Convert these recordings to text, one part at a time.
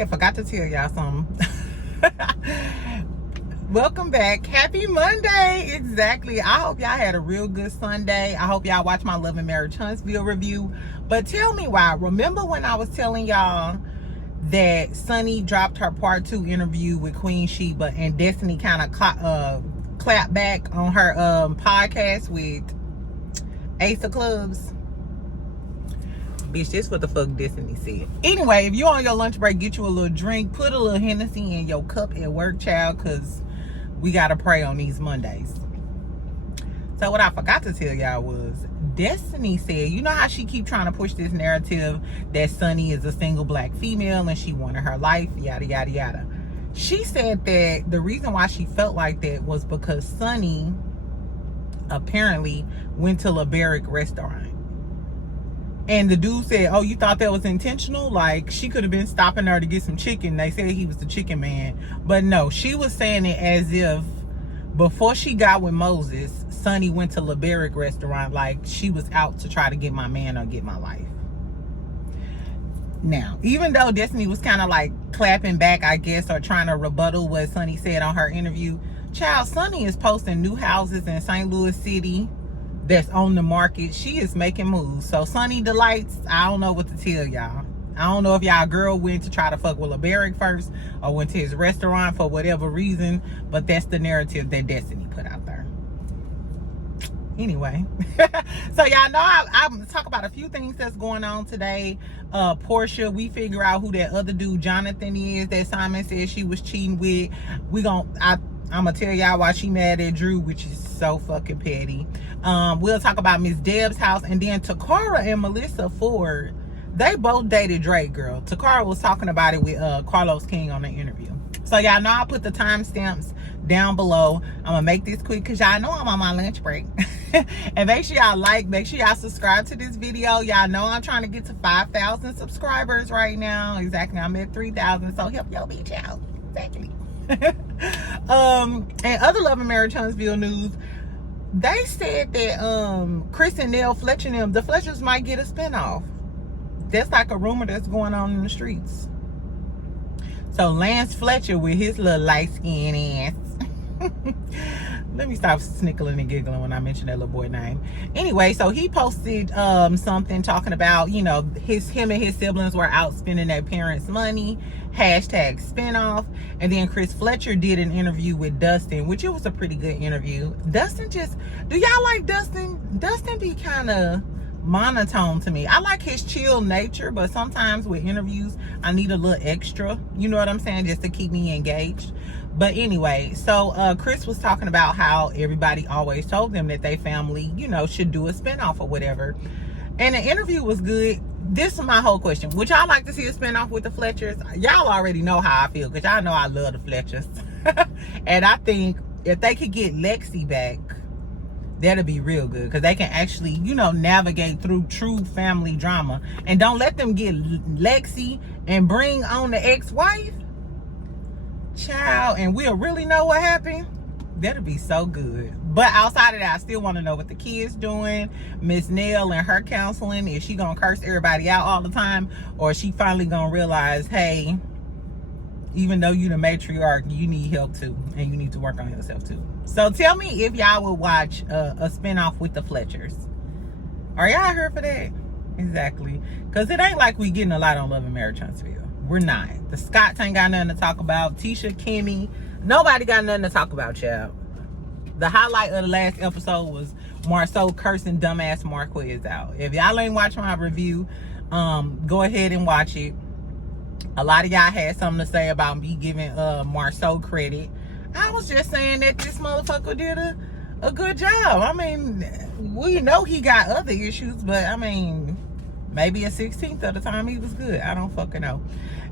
I forgot to tell y'all something. Welcome back. Happy Monday. Exactly. I hope y'all had a real good Sunday. I hope y'all watched my Love and Marriage Huntsville review. But tell me why. Remember when I was telling y'all that Sunny dropped her part 2 interview with Queen Sheba and Destiny kind of clapped back on her podcast with Ace of Clubs? Bitch, this what the fuck Destiny said. Anyway, if you on your lunch break, get you a little drink, put a little Hennessy in your cup at work, child, because we gotta pray on these Mondays. So what I forgot to tell y'all was Destiny said, you know how she keep trying to push this narrative that Sunny is a single black female and she wanted her life, yada yada yada. She said that the reason why she felt like that was because Sunny apparently went to La Barrick restaurant. And the dude said, oh, you thought that was intentional? Like, she could have been stopping her to get some chicken. They said he was the chicken man. But no, she was saying it as if before she got with Moses, Sunny went to La Barrick restaurant like she was out to try to get my man or get my life. Now, even though Destiny was kind of like clapping back, I guess, or trying to rebuttal what Sunny said on her interview, child, Sunny is posting new houses in St. Louis City that's on the market. She is making moves. So Sunny Delights, I don't know what to tell y'all. I don't know if y'all girl went to try to fuck with LeBarrick first or went to his restaurant for whatever reason, but that's the narrative that Destiny put out there. Anyway, so y'all know I'm talk about a few things that's going on today. Porsha, we figure out who that other dude Jonathan is that Simon said she was cheating with. I'm gonna tell y'all why she mad at Drew, which is so fucking petty. We'll talk about Miss Deb's house, and then Takara and Melissa Ford, they both dated Drake, girl. Takara was talking about it with Carlos King on the interview. So y'all know I put the timestamps down below. I'm gonna make this quick because y'all know I'm on my lunch break. And make sure y'all make sure y'all subscribe to this video. Y'all know I'm trying to get to 5,000 subscribers right now. Exactly, I'm at 3,000, so help your bitch out. Exactly. And other Love and Marriage Huntsville news, they said that Chris and Nell, Fletcher and them, the Fletchers might get a spinoff. That's like a rumor that's going on in the streets. So Lance Fletcher with his little light skin ass. Let me stop snickling and giggling when I mention that little boy name. Anyway, so he posted something talking about, you know, him and his siblings were out spending their parents' money. Hashtag spinoff. And then Chris Fletcher did an interview with Dustin, which it was a pretty good interview. Dustin do y'all like Dustin? Dustin be kind of monotone to me. I like his chill nature, but sometimes with interviews I need a little extra, you know what I'm saying, just to keep me engaged. But anyway, so Chris was talking about how everybody always told them that they family, you know, should do a spinoff or whatever, and the interview was good. This is my whole question: would y'all like to see a spinoff with the Fletchers? Y'all already know how I feel because y'all know I love the Fletchers. And I think if they could get Lexi back, that'll be real good, because they can actually, you know, navigate through true family drama. And don't let them get Lexi and bring on the ex-wife, child, and we'll really know what happened. That'll be so good. But outside of that, I still want to know what the kids doing. Miss Nell and her counseling, is she gonna curse everybody out all the time, or is she finally gonna realize, hey, even though you the matriarch, you need help too, and you need to work on yourself too. So tell me if y'all would watch a spinoff with the Fletchers. Are y'all here for that? Exactly, because it ain't like we getting a lot on Love and Marriage Huntsville. We're not. The Scotts ain't got nothing to talk about. Tisha, Kimmy, nobody got nothing to talk about, child. The highlight of the last episode was Marceau cursing dumbass Marquez out. If y'all ain't watching my review, go ahead and watch it. A lot of y'all had something to say about me giving Marceau credit. I was just saying that this motherfucker did a good job. I mean, we know he got other issues, but I mean, maybe a 16th of the time he was good. I don't fucking know.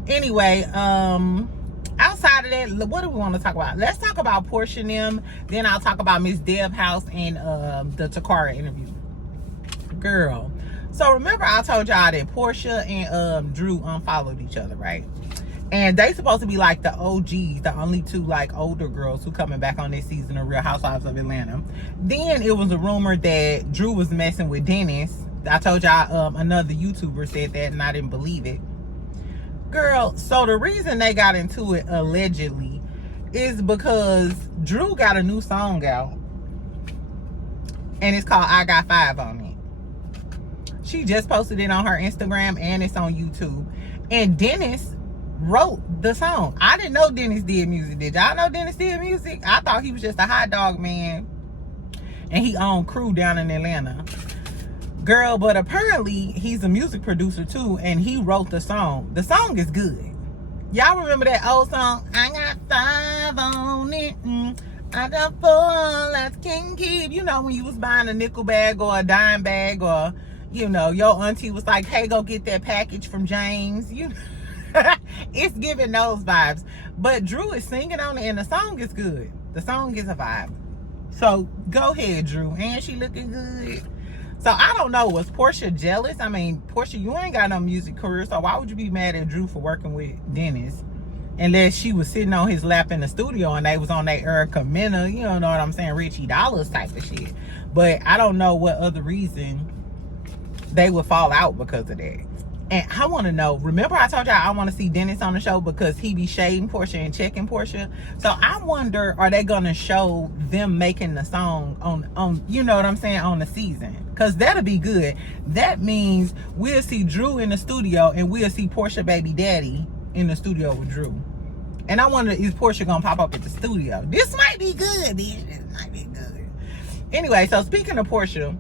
Anyway, outside of that, what do we want to talk about? Let's talk about Porsha and them. Then I'll talk about Miss Deb's house and the Tocarra interview. Girl. So remember I told y'all that Porsha and Drew unfollowed each other, right? And they supposed to be like the OGs, the only two like older girls who coming back on this season of Real Housewives of Atlanta. Then it was a rumor that Drew was messing with Dennis. I told y'all another YouTuber said that and I didn't believe it. Girl, so the reason they got into it allegedly is because Drew got a new song out. And it's called I Got 5 on it. She just posted it on her Instagram and it's on YouTube. And Dennis wrote the song. I didn't know Dennis did music. Did y'all know Dennis did music? I thought he was just a hot dog man. And he owned Crew down in Atlanta. Girl, but apparently he's a music producer too. And he wrote the song. The song is good. Y'all remember that old song? I got 5 on it. I got 4 left, can keep. You know, when you was buying a nickel bag or a dime bag, or, you know, your auntie was like, hey, go get that package from James. You it's giving those vibes. But Drew is singing on it and the song is good. The song is a vibe. So go ahead, Drew. And she looking good. So I don't know, was Porsha jealous? I mean, Porsha, you ain't got no music career, so why would you be mad at Drew for working with Dennis? Unless she was sitting on his lap in the studio and they was on that Erica Mena, you know what I'm saying, Richie Dollars type of shit. But I don't know what other reason they would fall out because of that. And I want to know, remember I told y'all I want to see Dennis on the show because he be shading Porsha and checking Porsha. So I wonder, are they going to show them making the song on you know what I'm saying, on the season? Because that'll be good. That means we'll see Drew in the studio and we'll see Porsha baby daddy in the studio with Drew. And I wonder, is Porsha going to pop up at the studio? This might be good, bitch. This might be good. Anyway, so speaking of Porsha,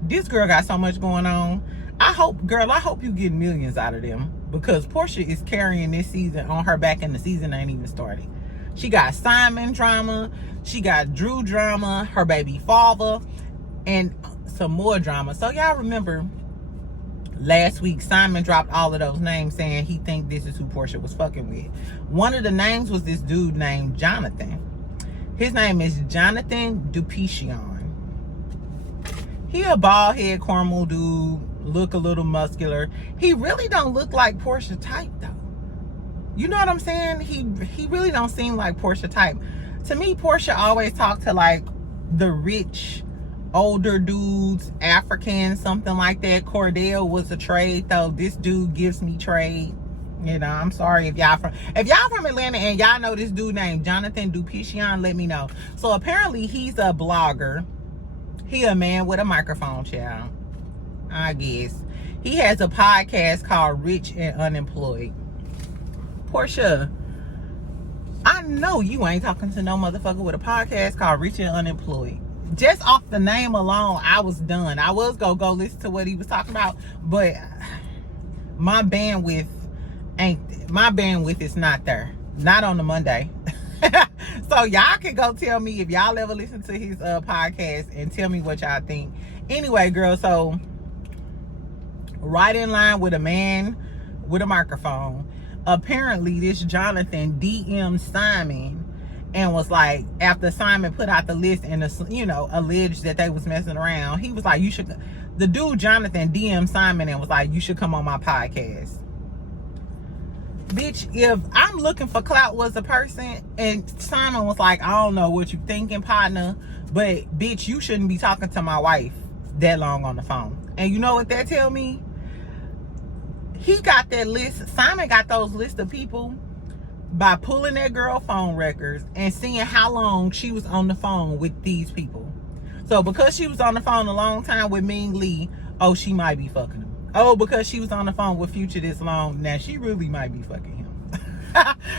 this girl got so much going on. I hope you get millions out of them, because Porsha is carrying this season on her back and the season ain't even started. She got Simon drama, she got Drew drama, her baby father, and some more drama. So y'all remember last week Simon dropped all of those names saying he think this is who Porsha was fucking with. One of the names was this dude named Jonathan. His name is Jonathan Dupichion. He a bald head caramel dude, look a little muscular. He really don't look like Porsha type though. You know what I'm saying? He really don't seem like Porsha type. To me, Porsha always talked to like the rich older dudes, African, something like that. Cordell was a trade though. This dude gives me trade. You know, I'm sorry if y'all from Atlanta and y'all know this dude named Jonathan Dupichion, let me know. So apparently he's a blogger. He a man with a microphone, child, I guess. He has a podcast called Rich and Unemployed. Porsha, I know you ain't talking to no motherfucker with a podcast called Rich and Unemployed. Just off the name alone, I was done. I was gonna go listen to what he was talking about, but my bandwidth is not there. Not on the Monday. So y'all can go tell me if y'all ever listen to his podcast and tell me what y'all think. Anyway, girl, so right in line with a man with a microphone, apparently this Jonathan DM'd Simon and was like, after Simon put out the list and alleged that they was messing around, he was like, the dude Jonathan DM'd Simon and was like, you should come on my podcast. Bitch, if I'm looking for clout was a person and Simon was like, I don't know what you thinking, partner, but bitch, you shouldn't be talking to my wife that long on the phone. And you know what that tell me? He got that list. Simon got those lists of people by pulling that girl phone records and seeing how long she was on the phone with these people. So because she was on the phone a long time with Ming Lee, oh, she might be fucking him. Oh, because she was on the phone with Future this long, now she really might be fucking him.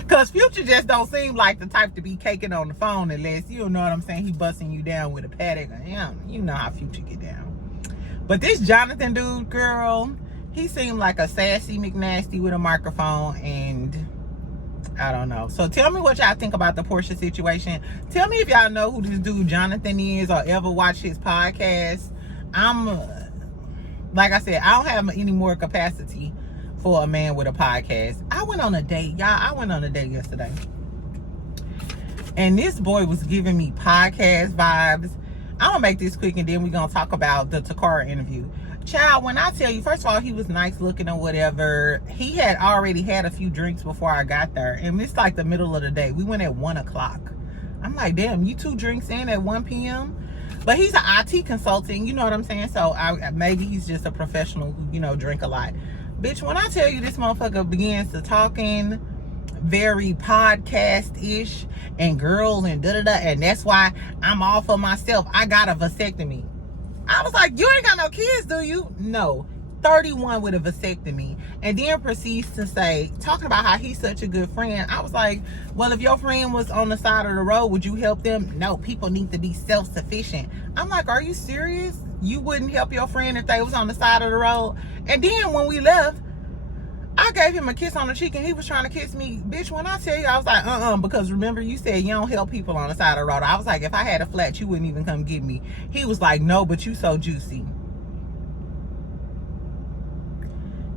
Because Future just don't seem like the type to be caking on the phone unless, you know what I'm saying, he busting you down with a paddock. You know how Future get down. But this Jonathan dude, girl, he seemed like a sassy McNasty with a microphone, and I don't know. So tell me what y'all think about the Porsha situation. Tell me if y'all know who this dude Jonathan is or ever watched his podcast. Like I said, I don't have any more capacity for a man with a podcast. I went on a date, y'all. I went on a date yesterday. And this boy was giving me podcast vibes. I'm going to make this quick and then we're going to talk about the Takara interview. Child, when I tell you, first of all, he was nice looking or whatever. He had already had a few drinks before I got there. And it's like the middle of the day. We went at 1 o'clock. I'm like, damn, you 2 drinks in at 1 p.m.? But he's an IT consultant, you know what I'm saying? So maybe he's just a professional who, drink a lot. Bitch, when I tell you this motherfucker begins to talking very podcast-ish and girls and da-da-da, and that's why I'm all for myself. I got a vasectomy. I was like, you ain't got no kids, do you? No. 31 with a vasectomy. And then proceeds to say, talking about how he's such a good friend. I was like, well, if your friend was on the side of the road, would you help them? No, people need to be self-sufficient. I'm like, are you serious? You wouldn't help your friend if they was on the side of the road? And then when we left, I gave him a kiss on the cheek and he was trying to kiss me. Bitch, when I tell you, I was like, because remember you said you don't help people on the side of the road. I was like, if I had a flat, you wouldn't even come get me. He was like, no, but you so juicy.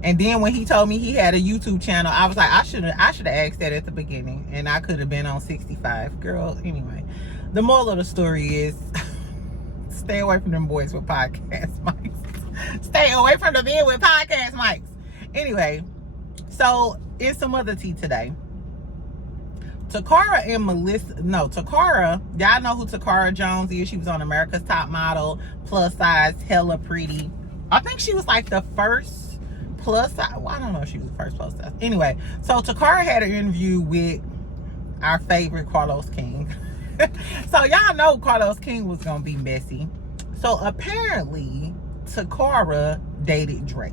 And then when he told me he had a YouTube channel, I was like, I should have asked that at the beginning, and I could have been on 65. Girl, anyway. The moral of the story is stay away from them boys with podcast mics. Stay away from the men with podcast mics. Anyway, so in some other tea today. Takara, y'all know who Takara Jones is. She was on America's Top Model, plus size, hella pretty. I think she was like the first plus size. Well, I don't know if she was the first plus size. Anyway, so Takara had an interview with our favorite Carlos King. So y'all know Carlos King was gonna be messy. So apparently Takara dated Drake.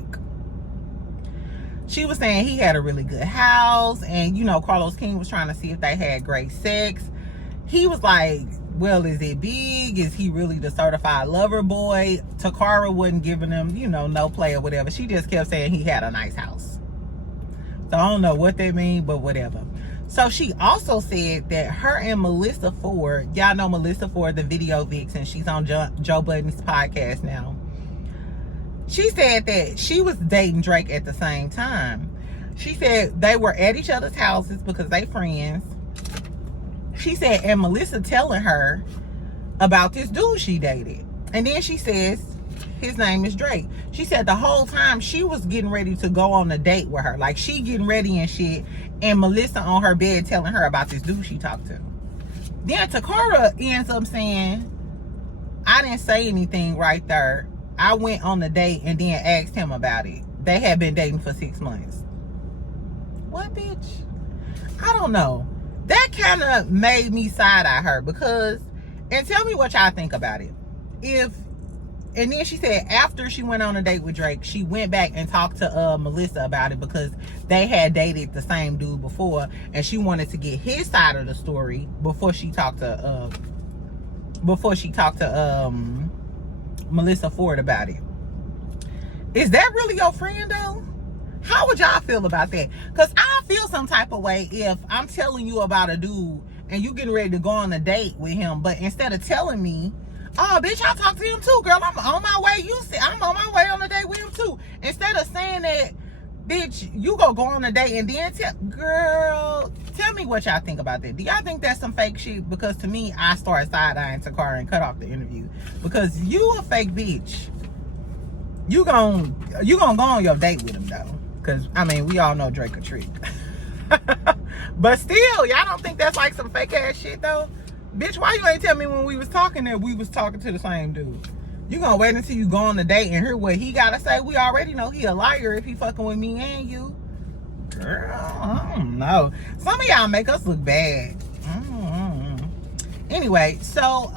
She was saying he had a really good house, and Carlos King was trying to see if they had great sex. He was like, well, is it big? Is he really the certified lover boy? Takara wasn't giving him, no play or whatever. She just kept saying he had a nice house. So I don't know what that means, but whatever. So she also said that her and Melissa Ford, y'all know Melissa Ford, the video vixen, she's on Joe Budden's podcast now. She said that she was dating Drake at the same time. She said they were at each other's houses because they friends. She said, and Melissa telling her about this dude she dated. And then she says, his name is Drake. She said the whole time she was getting ready to go on a date with her. Like, she getting ready and shit. And Melissa on her bed telling her about this dude she talked to. Then Takara ends up saying, I didn't say anything right there. I went on the date and then asked him about it. They had been dating for 6 months. What, bitch? I don't know. That kind of made me side-eye her because, and tell me what y'all think about it. And then she said after she went on a date with Drake, she went back and talked to Melissa about it because they had dated the same dude before, and she wanted to get his side of the story before she talked to Melissa Ford about it. Is that really your friend though? How would y'all feel about that? Because I feel some type of way if I'm telling you about a dude and you getting ready to go on a date with him, but instead of telling me, oh, bitch, I talked to him too, girl. I'm on my way. You see, I'm on my way on a date with him too. Instead of saying that, bitch, you go on a date and then girl, tell me what y'all think about that. Do y'all think that's some fake shit? Because to me, I started side-eyeing Takara and cut off the interview. Because you a fake bitch. You gonna go on your date with him though. Because, I mean, we all know Drake a trick. But still, y'all don't think that's like some fake ass shit though? Bitch, why you ain't tell me when we was talking that we was talking to the same dude? You gonna wait until you go on the date and hear what he gotta say? We already know he a liar if he fucking with me and you. Girl, I don't know. Some of y'all make us look bad. Anyway, so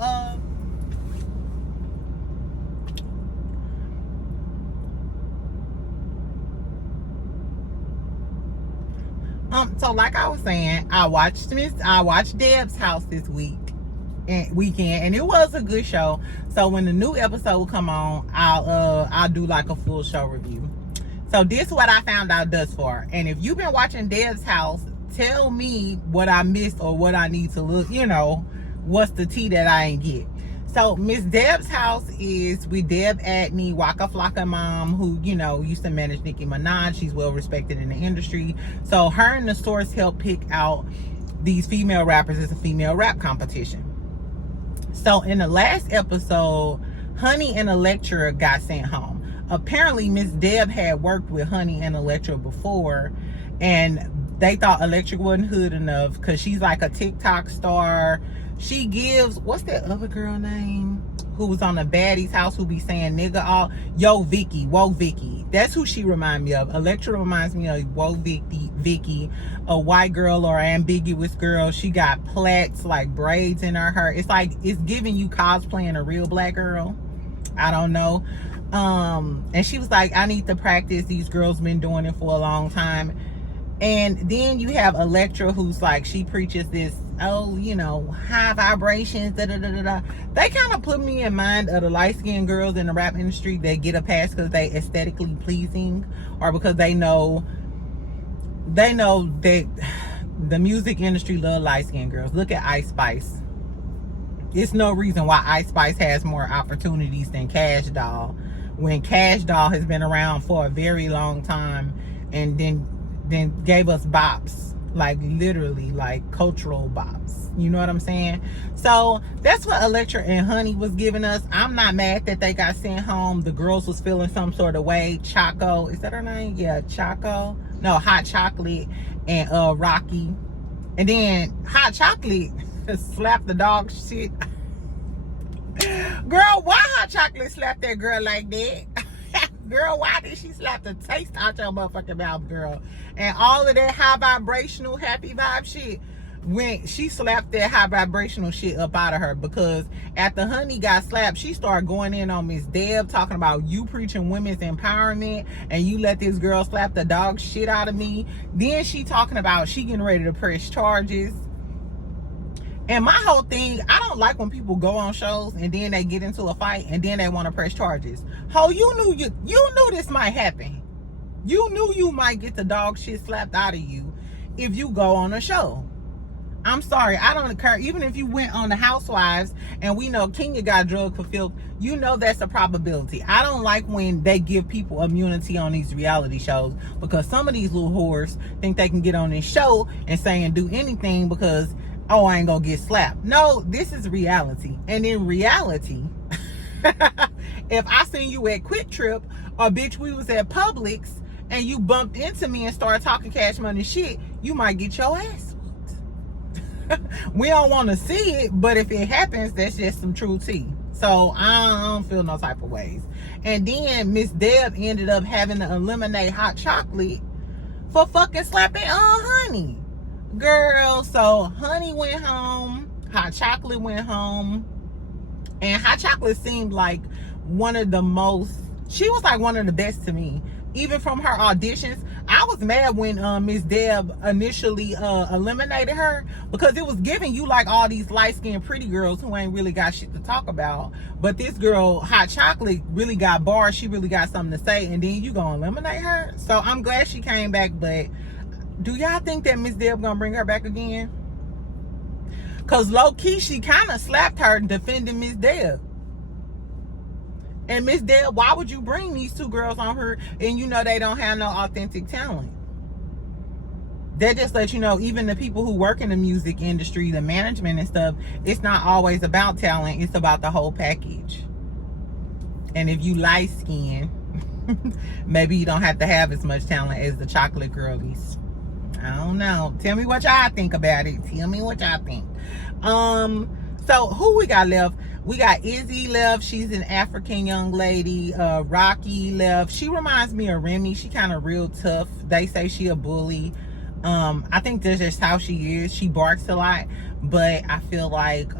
so like I was saying, I watched Deb's House this weekend, and it was a good show. So when the new episode will come on, I'll do like a full show review. So this is what I found out thus far. And if you've been watching Deb's House, tell me what I missed or what I need to look, what's the tea that I ain't get. So Miss Deb's House is with Deb Adney, Waka Flocka mom, who, used to manage Nicki Minaj. She's well respected in the industry. So her and the Source helped pick out these female rappers. It's a female rap competition. So in the last episode, Honey and Electra got sent home. Apparently Miss Deb had worked with Honey and Electra before, and they thought Electra wasn't hood enough because she's like a TikTok star. She gives, what's that other girl name who was on the Baddies house, who be saying nigga all. Yo Vicky, whoa Vicky. That's who she remind me of. Electra reminds me of whoa Vicky, a white girl or ambiguous girl. She got plaits like braids in her hair. It's like it's giving you cosplaying a real black girl. I don't know. And she was like, I need to practice. These girls been doing it for a long time. And then you have Electra, who's like, she preaches this, oh, you know, high vibrations, da da da da da. They kind of put me in mind of the light-skinned girls in the rap industry that get a pass because they aesthetically pleasing, or because they know that the music industry love light-skinned girls. Look at Ice Spice. It's no reason why Ice Spice has more opportunities than Cash Doll, when Cash Doll has been around for a very long time and then gave us bops, like literally like cultural bops. You know what I'm saying? So that's what Electra and Honey was giving us. I'm not mad that they got sent home. The girls was feeling some sort of way. Choco, is that her name? Yeah, Choco. No, Hot Chocolate and Rocky. And then Hot Chocolate slapped the dog shit. Girl, why Hot Chocolate slapped that girl like that? Girl, why did she slap the taste out your motherfucking mouth, girl? And all of that high vibrational, happy vibe shit, when she slapped that high vibrational shit up out of her, because after Honey got slapped, she started going in on Miss Deb, talking about you preaching women's empowerment and you let this girl slap the dog shit out of me. Then she talking about she getting ready to press charges. And my whole thing, I don't like when people go on shows and then they get into a fight and then they want to press charges. Ho, you knew this might happen. You knew you might get the dog shit slapped out of you if you go on a show. I'm sorry, I don't care. Even if you went on the Housewives and we know Kenya got drugged for filth, you know that's a probability. I don't like when they give people immunity on these reality shows, because some of these little whores think they can get on this show and say and do anything because, oh, I ain't gonna get slapped. No, this is reality. And in reality, if I seen you at Quick Trip, or bitch, we was at Publix and you bumped into me and started talking Cash Money shit, you might get your ass whooped. We don't want to see it, but if it happens, that's just some true tea. So I don't feel no type of ways. And then Miss Deb ended up having to eliminate Hot Chocolate for fucking slapping Honey. Girl, so Honey went home, Hot Chocolate went home, and Hot Chocolate seemed like she was like one of the best to me. Even from her auditions, I was mad when Miss Deb initially eliminated her, because it was giving you like all these light-skinned pretty girls who ain't really got shit to talk about. But this girl, Hot Chocolate, really got bars. She really got something to say, and then you gonna eliminate her? So I'm glad she came back, but do y'all think that Miss Deb gonna bring her back again? Because low-key, she kind of slapped her defending Miss Deb. And Miss Deb, why would you bring these two girls on her and you know they don't have no authentic talent? That just lets you know, even the people who work in the music industry, the management and stuff, it's not always about talent. It's about the whole package. And if you light-skinned, maybe you don't have to have as much talent as the chocolate girlies. I don't know. Tell me what y'all think about it. Tell me what y'all think. So who we got left? We got Izzy left. She's an African young lady. Rocky left. She reminds me of Remy. She kind of real tough. They say she a bully. I think that's just how she is. She barks a lot, but I feel like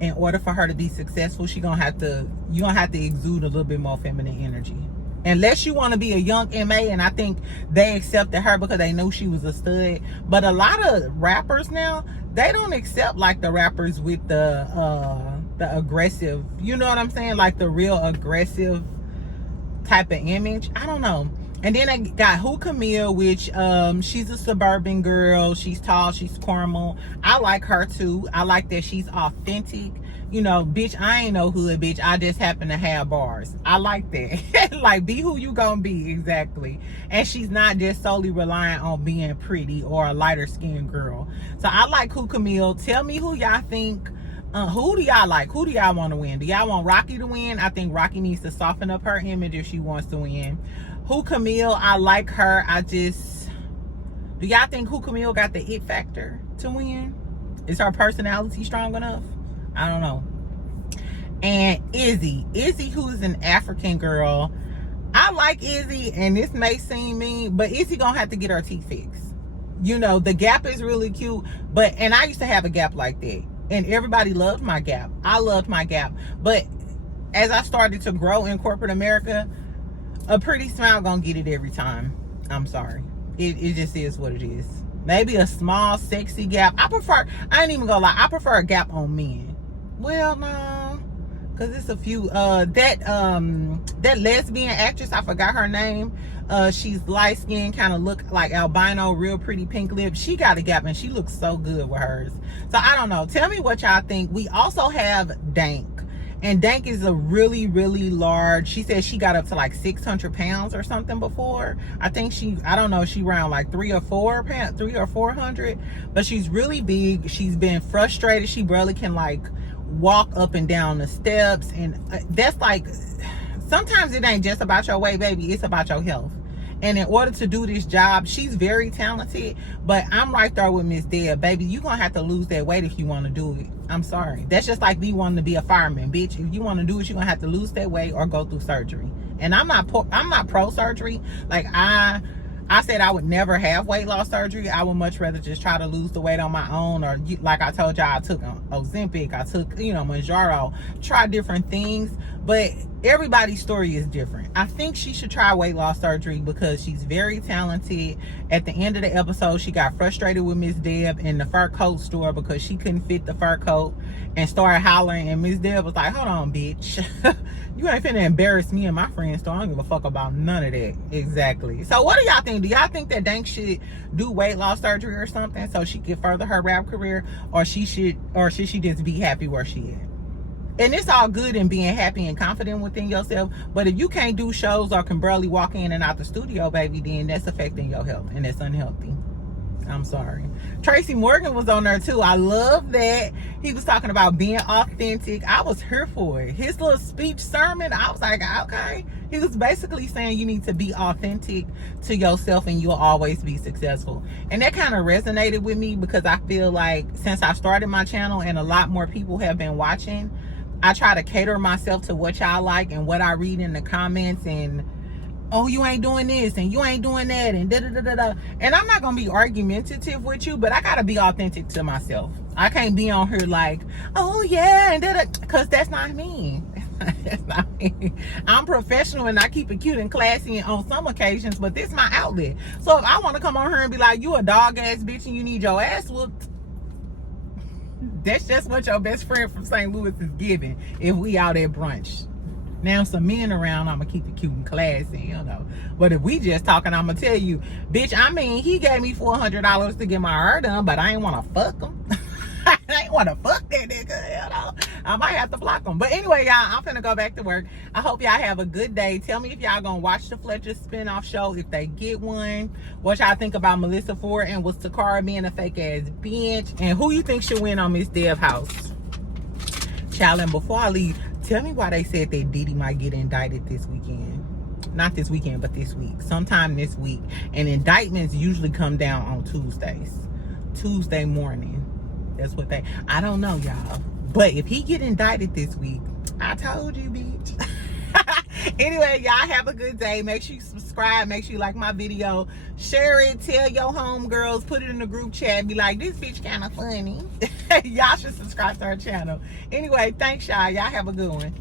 in order for her to be successful, you're gonna have to exude a little bit more feminine energy. Unless you want to be a young MA, and I think they accepted her because they knew she was a stud. But a lot of rappers now, they don't accept like the rappers with the aggressive, you know what I'm saying? Like the real aggressive type of image. I don't know. And then I got Who Camille, which she's a suburban girl. She's tall, she's caramel. I like her too. I like that she's authentic. You know, bitch, I ain't no hood bitch. I just happen to have bars. I like that. Like, be who you gonna be, exactly. And she's not just solely reliant on being pretty or a lighter skinned girl. So I like Who Camille. Tell me who y'all think. Who do y'all like? Who do y'all want to win? Do y'all want Rocky to win? I think Rocky needs to soften up her image if she wants to win. Who Camille, I like her. Do y'all think Who Camille got the it factor to win? Is her personality strong enough? I don't know. and Izzy, who's an African girl. I like Izzy, and this may seem mean, but Izzy gonna have to get her teeth fixed. You know, the gap is really cute, and I used to have a gap like that, and everybody loved my gap. I loved my gap, but as I started to grow in corporate America, a pretty smile gonna get it every time. I'm sorry. It just is what it is. Maybe a small, sexy gap. I ain't even gonna lie, I prefer a gap on men. Well, no, because it's a few. That lesbian actress, I forgot her name. She's light skinned, kind of look like albino, real pretty pink lips. She got a gap and she looks so good with hers. So I don't know. Tell me what y'all think. We also have Dank. And Dank is a really, really large. She said she got up to like 600 pounds or something before. I think I don't know, she around like 3 or 400. But she's really big. She's been frustrated. She barely can like walk up and down the steps. And that's like, sometimes it ain't just about your weight, baby. It's about your health. And in order to do this job, she's very talented. But I'm right there with Miss Deb. Baby, you're going to have to lose that weight if you want to do it. I'm sorry. That's just like me wanting to be a fireman, bitch. If you want to do it, you're going to have to lose that weight or go through surgery. And I'm not pro surgery. Like, I said I would never have weight loss surgery. I would much rather just try to lose the weight on my own. Or like I told y'all, I took Ozempic. I took, Mounjaro. Try different things. But everybody's story is different. I think she should try weight loss surgery because she's very talented. At the end of the episode, she got frustrated with Miss Deb in the fur coat store because she couldn't fit the fur coat and started hollering. And Miss Deb was like, hold on, bitch. You ain't finna embarrass me and my friends, so I don't give a fuck about none of that. Exactly. So what do y'all think? Do y'all think that Dank should do weight loss surgery or something so she can further her rap career, or should she just be happy where she is? And it's all good in being happy and confident within yourself, but if you can't do shows or can barely walk in and out the studio, baby, then that's affecting your health, and it's unhealthy. I'm sorry. Tracy Morgan was on there too. I love that. He was talking about being authentic. I was here for it. His little speech sermon, I was like, okay. He was basically saying you need to be authentic to yourself and you'll always be successful. And that kind of resonated with me because I feel like since I started my channel and a lot more people have been watching, I try to cater myself to what y'all like and what I read in the comments, and oh, you ain't doing this and you ain't doing that and da-da-da-da-da. And I'm not gonna be argumentative with you, but I gotta be authentic to myself. I can't be on here like, oh yeah, and da-da, because that's not me. That's not me. I'm professional and I keep it cute and classy on some occasions, but this is my outlet. So if I want to come on here and be like, you a dog ass bitch and you need your ass whooped, that's just what your best friend from St. Louis is giving if we out at brunch. Now some men around, I'm gonna keep it cute and classy, but if we just talking, I'm gonna tell you, bitch, I mean, he gave me $400 to get my hair done, but I ain't want to fuck him. I ain't want to fuck that nigga, I might have to block him. But anyway, y'all, I'm finna go back to work. I hope y'all have a good day. Tell me if y'all gonna watch the Fletcher spinoff show, if they get one. What y'all think about Melissa Ford, and was Takara being a fake ass bitch, and who you think should win on Miss Dev house? Child, and before I leave, tell me why they said that Diddy might get indicted this weekend. Not this weekend, but this week. Sometime this week. And indictments usually come down on Tuesdays. Tuesday morning. That's what I don't know, y'all. But if he get indicted this week, I told you, bitch. Anyway, y'all have a good day. Make sure you subscribe. Make sure you like my video. Share it. Tell your homegirls. Put it in the group chat. Be like, this bitch kind of funny. Y'all should subscribe to our channel. Anyway, thanks, y'all. Y'all have a good one.